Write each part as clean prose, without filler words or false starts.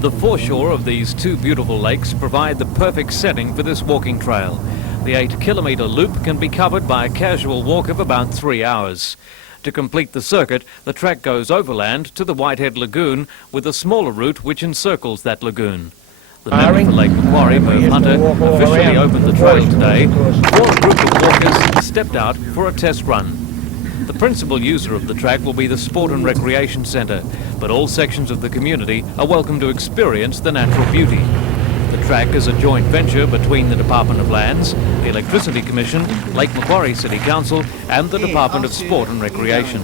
The foreshore of these two beautiful lakes provide the perfect setting for this walking trail. The 8-kilometre loop can be covered by a casual walk of about 3 hours. To complete the circuit, the track goes overland to the Whitehead Lagoon with a smaller route which encircles that lagoon. The member for Lake Macquarie, Merv Hunter, officially opened the trail today before a group of walkers stepped out for a test run. The principal user of the track will be the Sport and Recreation Centre, but all sections of the community are welcome to experience the natural beauty. The track is a joint venture between the Department of Lands, the Electricity Commission, Lake Macquarie City Council and the Department of Sport and Recreation.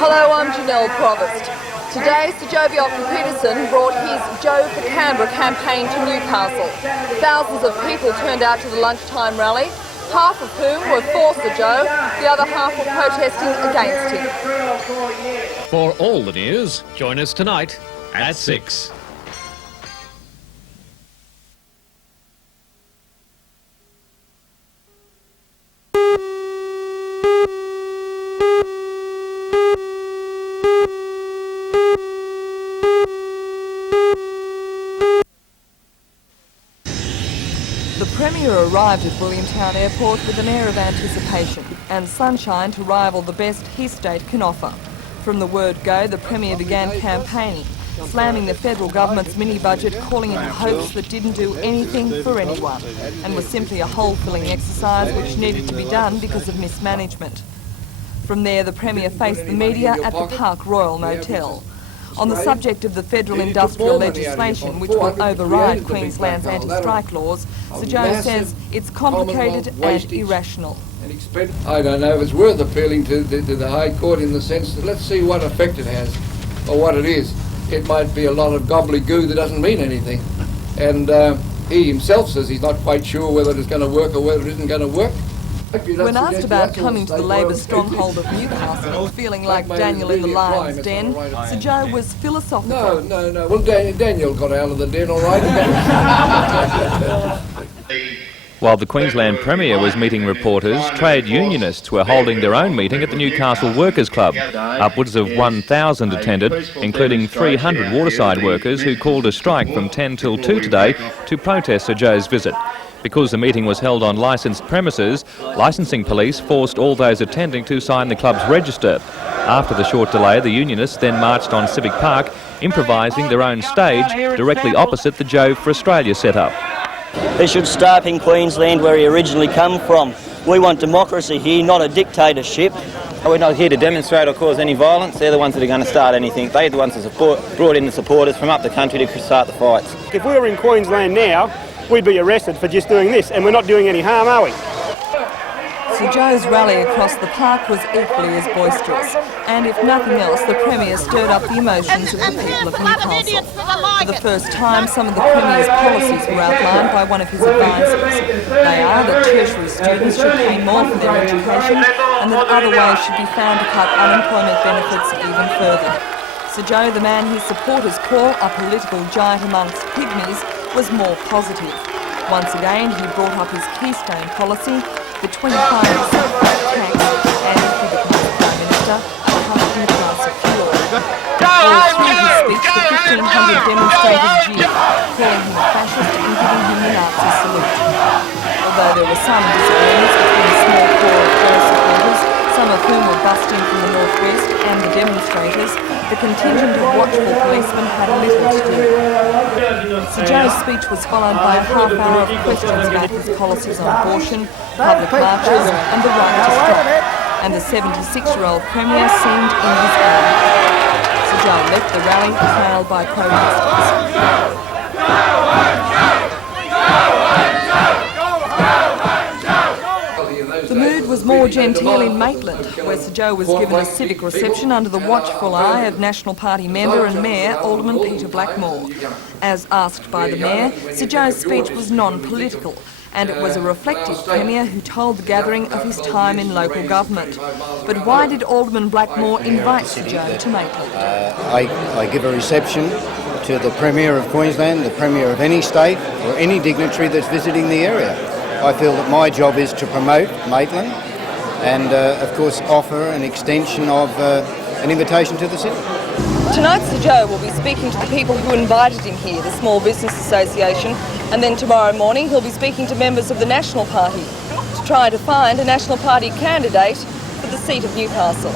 Hello, I'm Janelle Provost. Today, Sir Joe Peterson brought his Joe for Canberra campaign to Newcastle. Thousands of people turned out to the lunchtime rally, half of whom were for Sir Joe, the other half were protesting against him. For all the news, join us tonight at 6. The Premier arrived at Williamtown Airport with an air of anticipation and sunshine to rival the best his state can offer. From the word go, the Premier began campaigning, slamming the federal government's mini-budget, calling it hopes that didn't do anything for anyone, and was simply a hole-filling exercise which needed to be done because of mismanagement. From there, the Premier faced the media at the Park Royal Motel. On the subject of the federal industrial legislation which will override Queensland's anti-strike laws, Sir Joe says it's complicated and irrational. I don't know if it's worth appealing to the High Court in the sense that let's see what effect it has or what it is. It might be a lot of gobbledygoo that doesn't mean anything. And he himself says he's not quite sure whether it's going to work or whether it isn't going to work. When asked about coming to the Labor stronghold of Newcastle, feeling like Daniel in the lion's den, Sir Joe was philosophical. No. Well, Daniel got out of the den all right. While the Queensland Premier was meeting reporters, trade unionists were holding their own meeting at the Newcastle Workers' Club. Upwards of 1,000 attended, including 300 waterside workers who called a strike from 10 till 2 today to protest Sir Joe's visit. Because the meeting was held on licensed premises, licensing police forced all those attending to sign the club's register. After the short delay, the unionists then marched on Civic Park, improvising their own stage directly opposite the Joe for Australia setup. They should start in Queensland where he originally come from. We want democracy here, not a dictatorship. We're not here to demonstrate or cause any violence. They're the ones that are going to start anything. They're the ones that brought in the supporters from up the country to start the fights. If we were in Queensland now, we'd be arrested for just doing this, and we're not doing any harm, are we? Sir Joe's rally across the park was equally as boisterous, and if nothing else, the Premier stirred up the emotions of the people of Newcastle. For the first time, some of the Premier's policies were outlined by one of his advisors. They are that tertiary students should pay more for their education, and that other ways should be found to cut unemployment benefits even further. Sir Joe, the man his supporters call a political giant amongst pygmies, was more positive. Once again, he brought up his keystone policy, the 25% tax, and if he becomes Prime Minister, a cut in the price of fuel. All through his speech, the 1,500 demonstrators jeered, calling him a fascist and giving him the Nazi salute. Although there were some disagreements between a small core of Torres supporters, some of whom were bussed in from the northwest, and the demonstrators, the contingent of watchful policemen had little to do. Sir Joe's speech was followed by a half hour of questions about his policies on abortion, public marches and the right to strike, and the 76-year-old Premier seemed in his element. Sir Joe left the rally trailed by protesters. The mood was more genteel in Maitland, where Sir Joe was given a civic reception under the watchful eye of National Party member and Mayor Alderman Peter Blackmore. As asked by the Mayor, Sir Joe's speech was non-political And it was a reflective Premier who told the gathering of his time in local government. But why did Alderman Blackmore invite Sir Joe to Maitland? I give a reception to the Premier of Queensland, the Premier of any state or any dignitary that's visiting the area. I feel that my job is to promote Maitland and, of course, offer an extension of an invitation to the city. Tonight Sir Joe will be speaking to the people who invited him here, the Small Business Association, and then tomorrow morning he'll be speaking to members of the National Party to try to find a National Party candidate for the seat of Newcastle.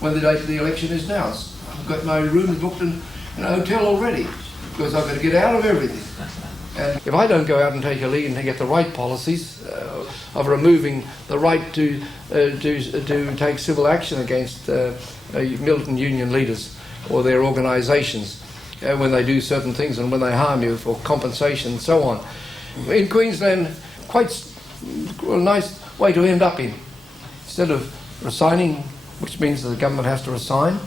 When the date of the election is now. I've got my rooms booked in a hotel already because I've got to get out of everything. And if I don't go out and take a lead and get the right policies of removing the right to take civil action against militant union leaders or their organisations when they do certain things and when they harm you for compensation and so on. In Queensland, quite a nice way to end up in. Instead of resigning, which means that the government has to resign.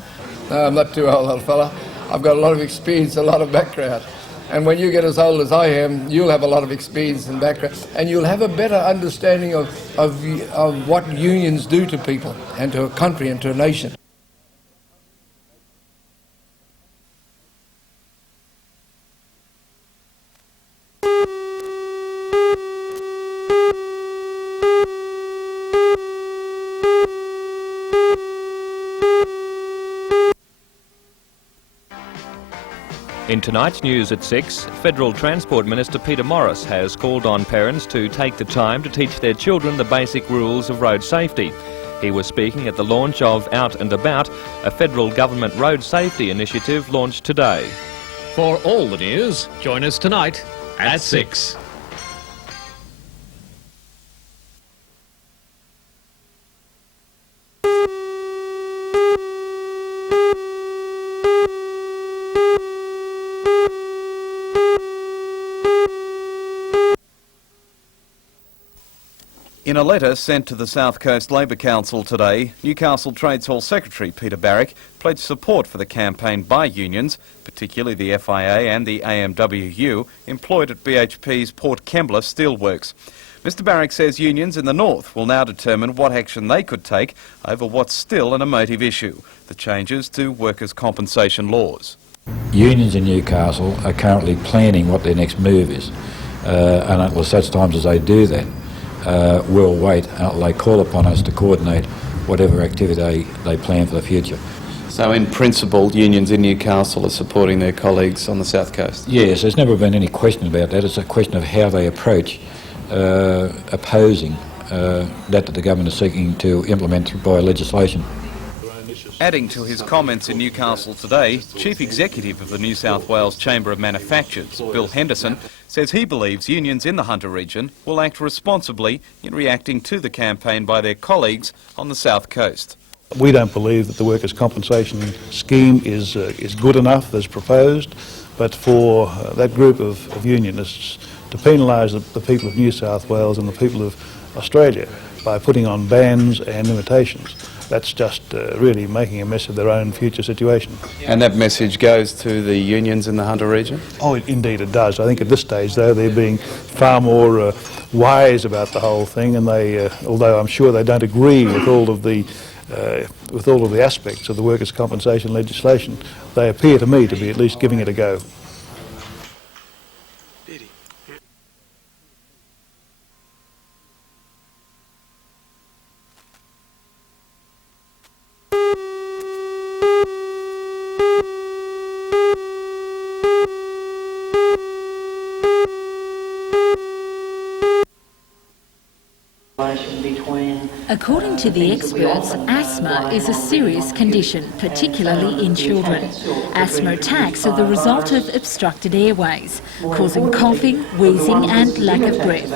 No, I'm not too old, old fella. I've got a lot of experience, a lot of background. And when you get as old as I am, you'll have a lot of experience and background, and you'll have a better understanding of what unions do to people and to a country and to a nation. In tonight's news at 6, Federal Transport Minister Peter Morris has called on parents to take the time to teach their children the basic rules of road safety. He was speaking at the launch of Out and About, a federal government road safety initiative launched today. For all the news, join us tonight at 6. In a letter sent to the South Coast Labor Council today, Newcastle Trades Hall Secretary Peter Barrick pledged support for the campaign by unions, particularly the FIA and the AMWU, employed at BHP's Port Kembla Steelworks. Mr Barrick says unions in the north will now determine what action they could take over what's still an emotive issue, the changes to workers' compensation laws. Unions in Newcastle are currently planning what their next move is, and until such times as they do that, we'll wait until they call upon us to coordinate whatever activity they plan for the future. So in principle, unions in Newcastle are supporting their colleagues on the South Coast? Yes, there's never been any question about that. It's a question of how they approach opposing that the government is seeking to implement by legislation. Adding to his comments in Newcastle today, Chief Executive of the New South Wales Chamber of Manufacturers, Bill Henderson, says he believes unions in the Hunter region will act responsibly in reacting to the campaign by their colleagues on the South Coast. We don't believe that the workers' compensation scheme is good enough as proposed, but for that group of unionists to penalise the people of New South Wales and the people of Australia by putting on bans and limitations, that's just really making a mess of their own future situation. And that message goes to the unions in the Hunter region? Oh, indeed it does. I think at this stage, though, they're being far more wise about the whole thing, and they, although I'm sure they don't agree with all of the aspects of the workers' compensation legislation, they appear to me to be at least giving it a go. According to the experts, asthma is a serious condition, particularly in children. Asthma attacks are the result of obstructed airways, causing coughing, wheezing and lack of breath.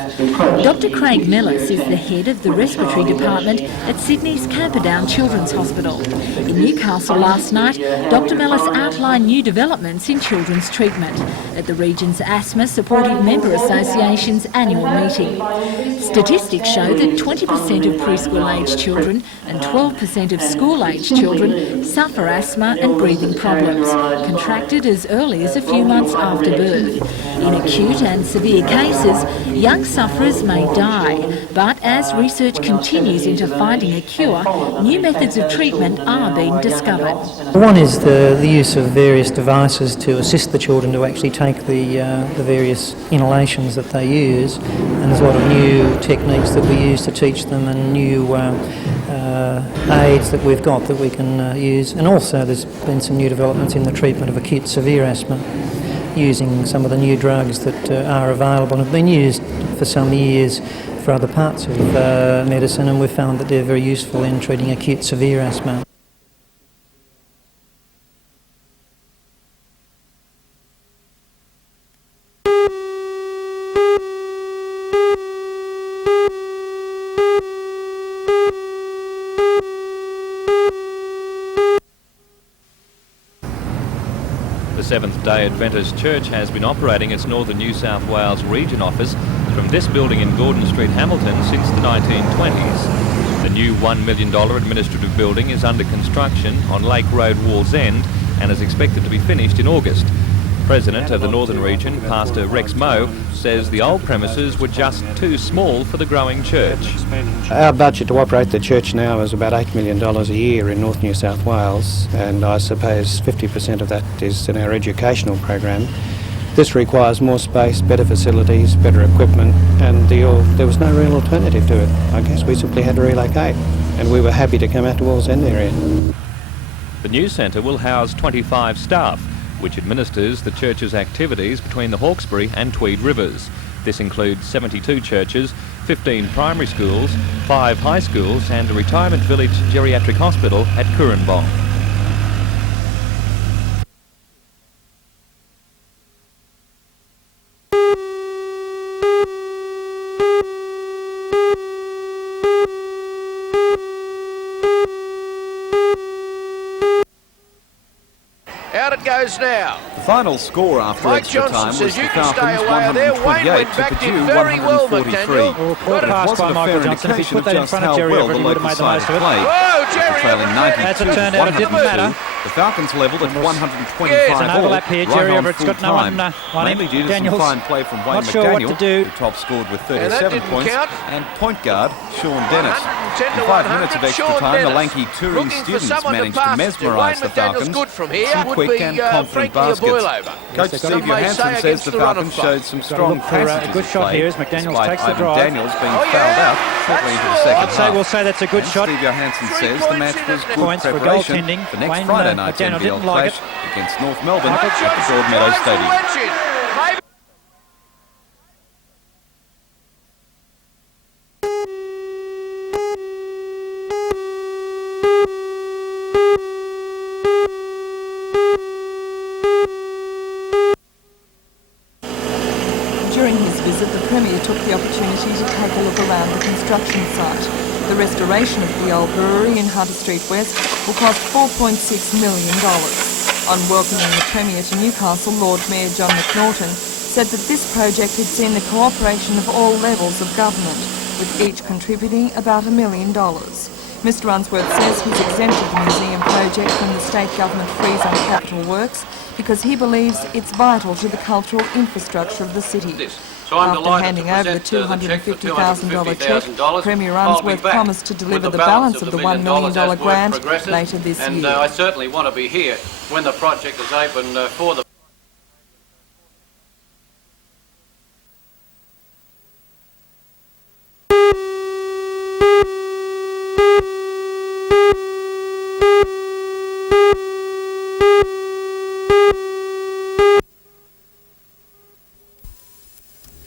Dr Craig Millis is the head of the respiratory department at Sydney's Camperdown Children's Hospital. In Newcastle last night, Dr Millis outlined new developments in children's treatment at the region's Asthma Supportive Member Association's annual meeting. Statistics show that 20% of preschool-aged children and 12% of school-aged children suffer asthma and breathing problems, contracted as early as a few months after birth. In acute and severe cases, young sufferers may die, but as research continues into finding a cure, new methods of treatment are being discovered. One is the use of various devices to assist the children to actually take the various inhalations that they use, and there's a lot of new techniques that we use to teach them and new aids that we've got that we can use, and also there's been some new developments in the treatment of acute severe asthma using some of the new drugs that are available and have been used for some years for other parts of medicine, and we've found that they're very useful in treating acute severe asthma. The Seventh-day Adventist Church has been operating its Northern New South Wales region office from this building in Gordon Street, Hamilton, since the 1920s. The new $1 million administrative building is under construction on Lake Road, Wallsend, and is expected to be finished in August. President of the Northern Region, Pastor Rex Moe, says the old premises were just too small for the growing church. Our budget to operate the church now is about $8 million a year in North New South Wales, and I suppose 50% of that is in our educational program. This requires more space, better facilities, better equipment, and there was no real alternative to it. I guess we simply had to relocate, and we were happy to come out to Wallsend area. The new centre will house 25 staff, which administers the church's activities between the Hawkesbury and Tweed rivers. This includes 72 churches, 15 primary schools, 5 high schools and a retirement village geriatric hospital at Currumbong. Out it goes now. The final score after Mike extra Johnson time was says the you can stay Falcons away there. 128 Wayne to went Purdue back very well, 143. McDaniel. But it wasn't a fair indication of just how well the local side played. After trailing 92 to 102, the Falcons levelled at 125 all, right on full time, mainly due to some fine play from Wayne McDaniel, who top scored with 37 points, and point guard Sean Dennis. In 5 minutes of extra time, the lanky touring students managed to mesmerise the Falcons with some quick and confident baskets. Coach Steve Johansson says the Falcons showed some strong passages good shot here as McDaniels takes the Ivan drive. Daniels being fouled out shortly into the second half. We'll say that's a good shot. Steve Johansson says the match was good Points for preparation goaltending. for next Wayne, Friday night's McDaniel NBL didn't like clash against North Melbourne at the Broadmeadows Stadium. During his visit, the Premier took the opportunity to take a look around the construction site. The restoration of the old brewery in Hunter Street West will cost $4.6 million. On welcoming the Premier to Newcastle, Lord Mayor John McNaughton said that this project had seen the cooperation of all levels of government, with each contributing about $1 million. Mr Unsworth says he's exempted the museum project from the state government freeze on capital works because he believes it's vital to the cultural infrastructure of the city. After handing over the $250,000 cheque, Premier Unsworth promised to deliver the balance of the $1 million grant later this year. And I certainly want to be here when the project is open for the...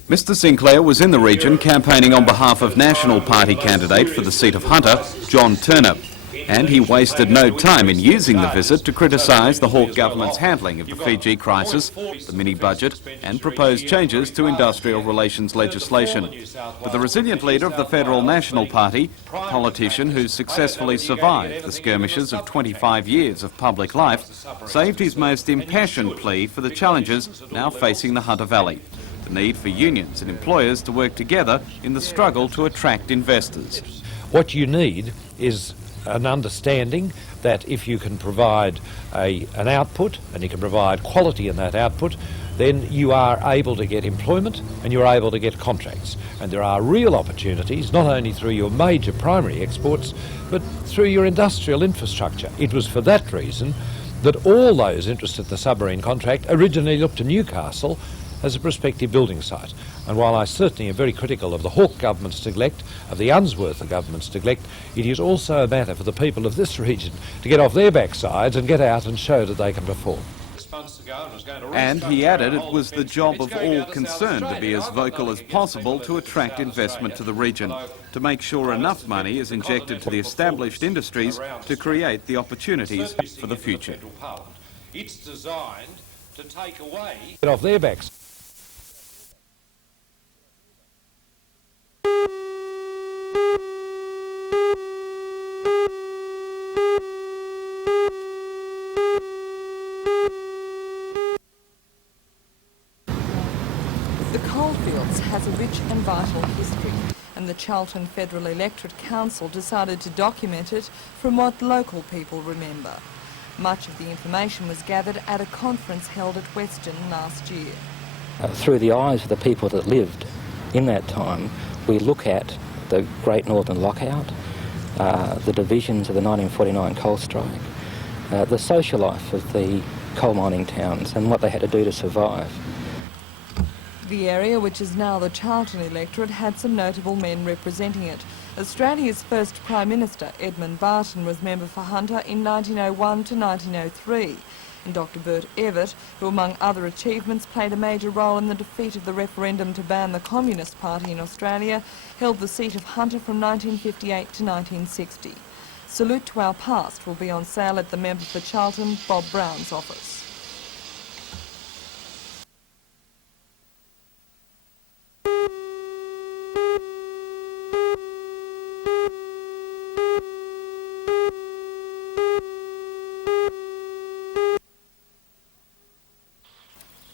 Mr Sinclair was in the region campaigning on behalf of National Party candidate for the seat of Hunter, John Turner. And he wasted no time in using the visit to criticise the Hawke government's handling of the Fiji crisis, the mini-budget and proposed changes to industrial relations legislation. But the resilient leader of the Federal National Party, a politician who successfully survived the skirmishes of 25 years of public life, saved his most impassioned plea for the challenges now facing the Hunter Valley. The need for unions and employers to work together in the struggle to attract investors. What you need is an understanding that if you can provide an output and you can provide quality in that output, then you are able to get employment and you're able to get contracts. And there are real opportunities, not only through your major primary exports, but through your industrial infrastructure. It was for that reason that all those interested in the submarine contract originally looked to Newcastle as a prospective building site. And while I certainly am very critical of the Hawke government's neglect, of the Unsworth government's neglect, it is also a matter for the people of this region to get off their backsides and get out and show that they can perform. And he added it was the job of all concerned to be as vocal as possible to attract investment to the region, to make sure enough money is injected to the established industries to create the opportunities for the future. It's designed to take away... Get off their backs. The coalfields has a rich and vital history, and the Charlton Federal Electorate Council decided to document it from what local people remember. Much of the information was gathered at a conference held at Western last year. Through the eyes of the people that lived in that time, we look at the Great Northern Lockout, the divisions of the 1949 coal strike, the social life of the coal mining towns and what they had to do to survive. The area, which is now the Charlton electorate, had some notable men representing it. Australia's first Prime Minister, Edmund Barton, was member for Hunter in 1901 to 1903. And Dr Bert Evatt, who among other achievements played a major role in the defeat of the referendum to ban the Communist Party in Australia, held the seat of Hunter from 1958 to 1960. Salute to Our Past will be on sale at the member for Charlton, Bob Brown's office.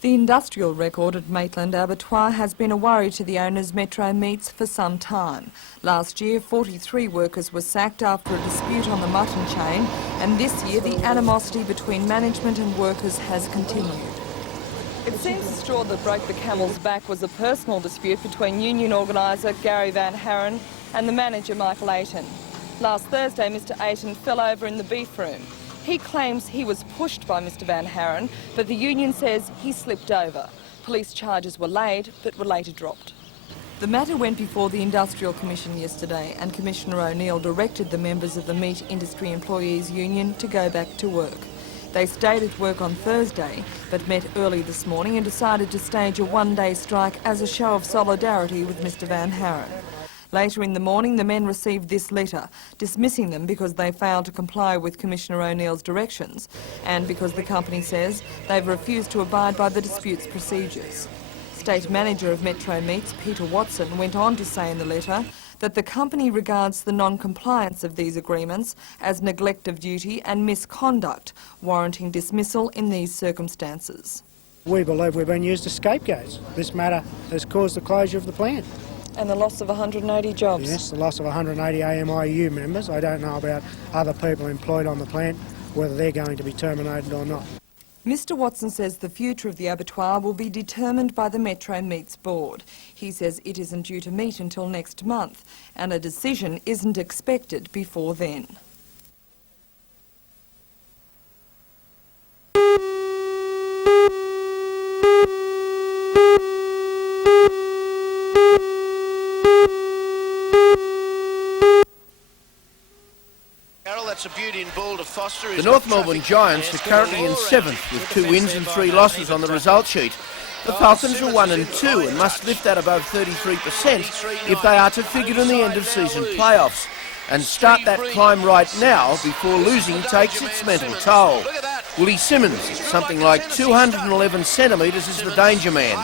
The industrial record at Maitland Abattoir has been a worry to the owners Metro Meats for some time. Last year, 43 workers were sacked after a dispute on the mutton chain, and this year the animosity between management and workers has continued. It seems the straw that broke the camel's back was a personal dispute between union organiser Gary Van Haren and the manager Michael Ayton. Last Thursday, Mr Ayton fell over in the beef room. He claims he was pushed by Mr Van Haren, but the union says he slipped over. Police charges were laid, but were later dropped. The matter went before the Industrial Commission yesterday, and Commissioner O'Neill directed the members of the Meat Industry Employees Union to go back to work. They stayed at work on Thursday, but met early this morning and decided to stage a one-day strike as a show of solidarity with Mr Van Haren. Later in the morning, the men received this letter, dismissing them because they failed to comply with Commissioner O'Neill's directions and because the company says they've refused to abide by the dispute's procedures. State Manager of Metro Meats, Peter Watson, went on to say in the letter that the company regards the non-compliance of these agreements as neglect of duty and misconduct, warranting dismissal in these circumstances. We believe we've been used as scapegoats. This matter has caused the closure of the plant. And the loss of 180 jobs? Yes, the loss of 180 AMIU members. I don't know about other people employed on the plant, whether they're going to be terminated or not. Mr Watson says the future of the abattoir will be determined by the Metro Meats Board. He says it isn't due to meet until next month, and a decision isn't expected before then. The North Melbourne Giants are currently in 7th with 2 wins and 3 losses on the result sheet. The Falcons are 1 and 2 and must lift that above 33% if they are to figure in the end of season playoffs and start that climb right now before losing takes its mental toll. Willie Simmons, something like 211 centimetres, is the danger man.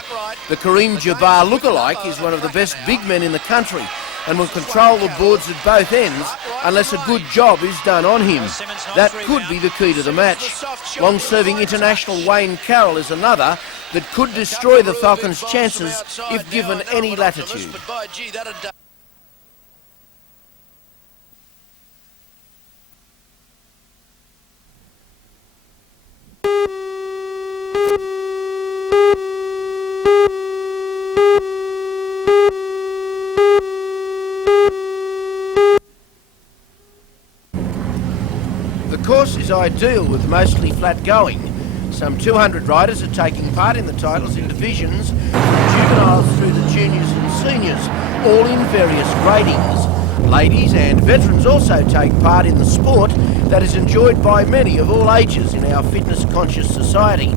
The Kareem Jabbar lookalike is one of the best big men in the country and will control the boards at both ends unless a good job is done on him. That could be the key to the match. Long-serving international Wayne Carroll is another that could destroy the Falcons' chances if given any latitude. The course is ideal with mostly flat going. Some 200 riders are taking part in the titles in divisions, from juveniles through the juniors and seniors, all in various gradings. Ladies and veterans also take part in the sport that is enjoyed by many of all ages in our fitness-conscious society.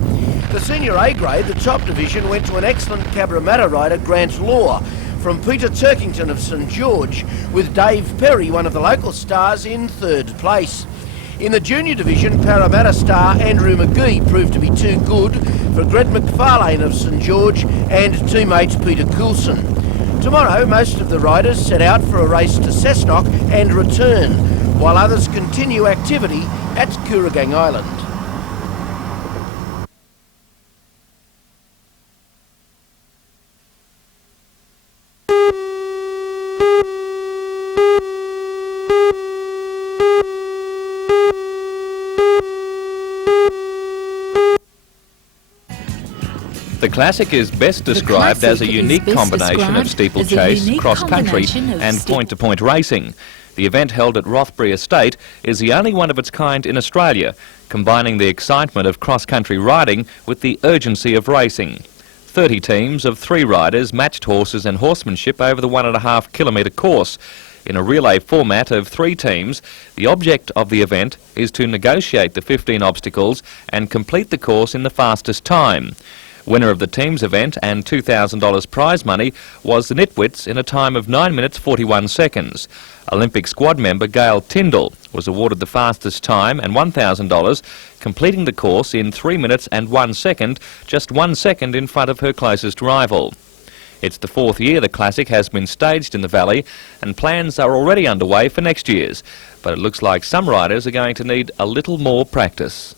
The senior A grade, the top division, went to an excellent Cabramatta rider, Grant Law, from Peter Turkington of St George, with Dave Perry, one of the local stars, in third place. In the junior division, Parramatta star Andrew McGee proved to be too good for Greg McFarlane of St George and teammate Peter Coulson. Tomorrow, most of the riders set out for a race to Cessnock and return, while others continue activity at Kooragang Island. The Classic is best described as a unique combination of steeplechase, cross-country and point-to-point racing. The event held at Rothbury Estate is the only one of its kind in Australia, combining the excitement of cross-country riding with the urgency of racing. 30 teams of 3 riders matched horses and horsemanship over the 1.5 kilometre course. In a relay format of 3 teams, the object of the event is to negotiate the 15 obstacles and complete the course in the fastest time. Winner of the team's event and $2,000 prize money was the Nitwits in a time of 9 minutes 41 seconds. Olympic squad member Gail Tyndall was awarded the fastest time and $1,000, completing the course in 3 minutes and 1 second, just 1 second in front of her closest rival. It's the 4th year the Classic has been staged in the Valley, and plans are already underway for next year's. But it looks like some riders are going to need a little more practice.